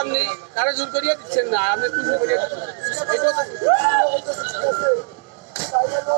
আপনি কারও জোর করিয়ে দিচ্ছেন না আপনি খুশি করিয়ে দিচ্ছেন।